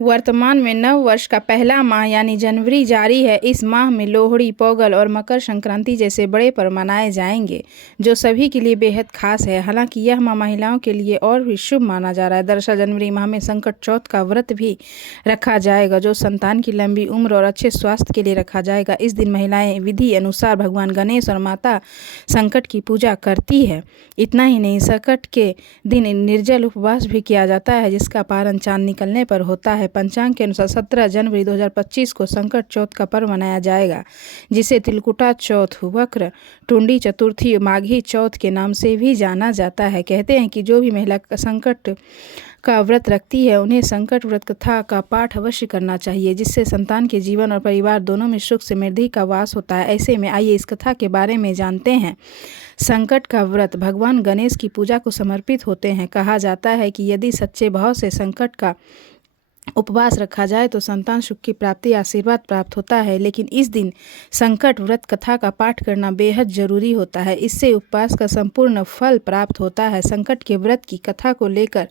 वर्तमान में नव वर्ष का पहला माह यानी जनवरी जारी है। इस माह में लोहड़ी, पोंगल और मकर संक्रांति जैसे बड़े पर्व मनाए जाएंगे, जो सभी के लिए बेहद खास है। हालांकि यह माह महिलाओं के लिए और भी शुभ माना जा रहा है। दरअसल जनवरी माह में संकट चौथ का व्रत भी रखा जाएगा, जो संतान की लंबी उम्र और अच्छे स्वास्थ्य के लिए रखा जाएगा। इस दिन महिलाएं विधि अनुसार भगवान गणेश और माता संकट की पूजा करती है। इतना ही नहीं, संकट के दिन निर्जल उपवास भी किया जाता है, जिसका पारण चांद निकलने पर होता है। पंचांग के अनुसार 17 जनवरी 2025 को संकट चौथ का पर्व मनाया जाएगा, जिसे तिलकुटा चौथ, वक्र टुंडी चतुर्थी, माघी चौथ के नाम से भी जाना जाता है। कहते हैं कि जो भी महिला संकट का व्रत रखती है, उन्हें संकट व्रत कथा का पाठ अवश्य करना चाहिए, जिससे संतान के जीवन और परिवार दोनों में सुख समृद्धि का वास होता है। ऐसे में आइए इस कथा के बारे में जानते हैं। संकट का व्रत भगवान गणेश की पूजा को समर्पित होते हैं। कहा जाता है कि यदि सच्चे भाव से संकट का उपवास रखा जाए तो संतान सुख की प्राप्ति, आशीर्वाद प्राप्त होता है। लेकिन इस दिन संकट व्रत कथा का पाठ करना बेहद जरूरी होता है। इससे उपवास का संपूर्ण फल प्राप्त होता है। संकट के व्रत की कथा को लेकर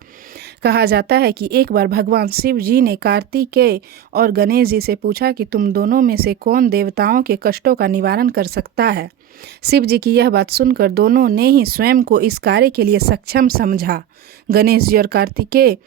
कहा जाता है कि एक बार भगवान शिव जी ने कार्तिकेय और गणेश जी से पूछा कि तुम दोनों में से कौन देवताओं के कष्टों का निवारण कर सकता है। शिव जी की यह बात सुनकर दोनों ने ही स्वयं को इस कार्य के लिए सक्षम समझा। गणेश जी और कार्तिकेय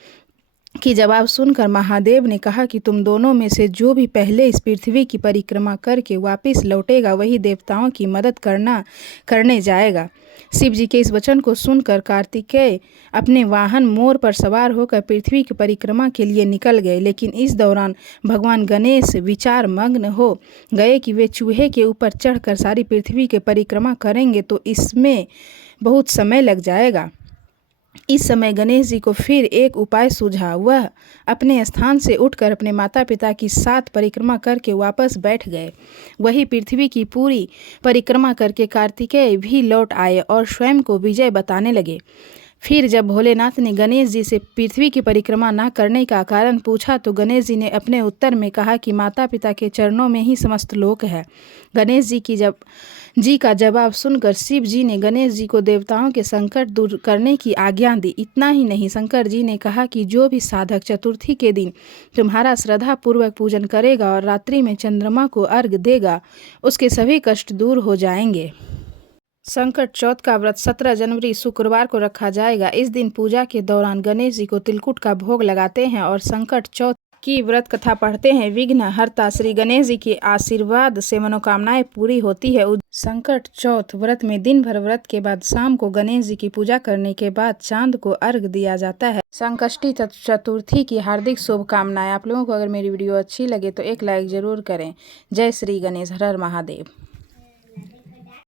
की जवाब सुनकर महादेव ने कहा कि तुम दोनों में से जो भी पहले इस पृथ्वी की परिक्रमा करके वापस लौटेगा, वही देवताओं की मदद करने जाएगा। शिव जी के इस वचन को सुनकर कार्तिकेय अपने वाहन मोर पर सवार होकर पृथ्वी की परिक्रमा के लिए निकल गए। लेकिन इस दौरान भगवान गणेश विचार मग्न हो गए कि वे चूहे के ऊपर चढ़कर सारी पृथ्वी की परिक्रमा करेंगे तो इसमें बहुत समय लग जाएगा। इस समय गणेश जी को फिर एक उपाय सूझा। वह अपने स्थान से उठकर अपने माता पिता की साथ परिक्रमा करके वापस बैठ गए। वही पृथ्वी की पूरी परिक्रमा करके कार्तिकेय भी लौट आए और स्वयं को विजय बताने लगे। फिर जब भोलेनाथ ने गणेश जी से पृथ्वी की परिक्रमा न करने का कारण पूछा तो गणेश जी ने अपने उत्तर में कहा कि माता पिता के चरणों में ही समस्त लोक है। गणेश जी का जवाब सुनकर शिव जी ने गणेश जी को देवताओं के संकट दूर करने की आज्ञा दी। इतना ही नहीं, शंकर जी ने कहा कि जो भी साधक चतुर्थी के दिन तुम्हारा श्रद्धा पूर्वक पूजन करेगा और रात्रि में चंद्रमा को अर्घ्य देगा, उसके सभी कष्ट दूर हो जाएंगे। संकट चौथ का व्रत 17 जनवरी शुक्रवार को रखा जाएगा। इस दिन पूजा के दौरान गणेश जी को तिलकुट का भोग लगाते हैं और संकट चौथ की व्रत कथा पढ़ते हैं। विघ्न हर्ता श्री गणेश जी के आशीर्वाद से मनोकामनाएं पूरी होती है। संकट चौथ व्रत में दिन भर व्रत के बाद शाम को गणेश जी की पूजा करने के बाद चांद को अर्घ्य दिया जाता है। संकष्टी चतुर्थी की हार्दिक शुभकामनाएं। आप लोगों को अगर मेरी वीडियो अच्छी लगे तो एक लाइक जरूर करें। जय श्री गणेश, हर हर महादेव।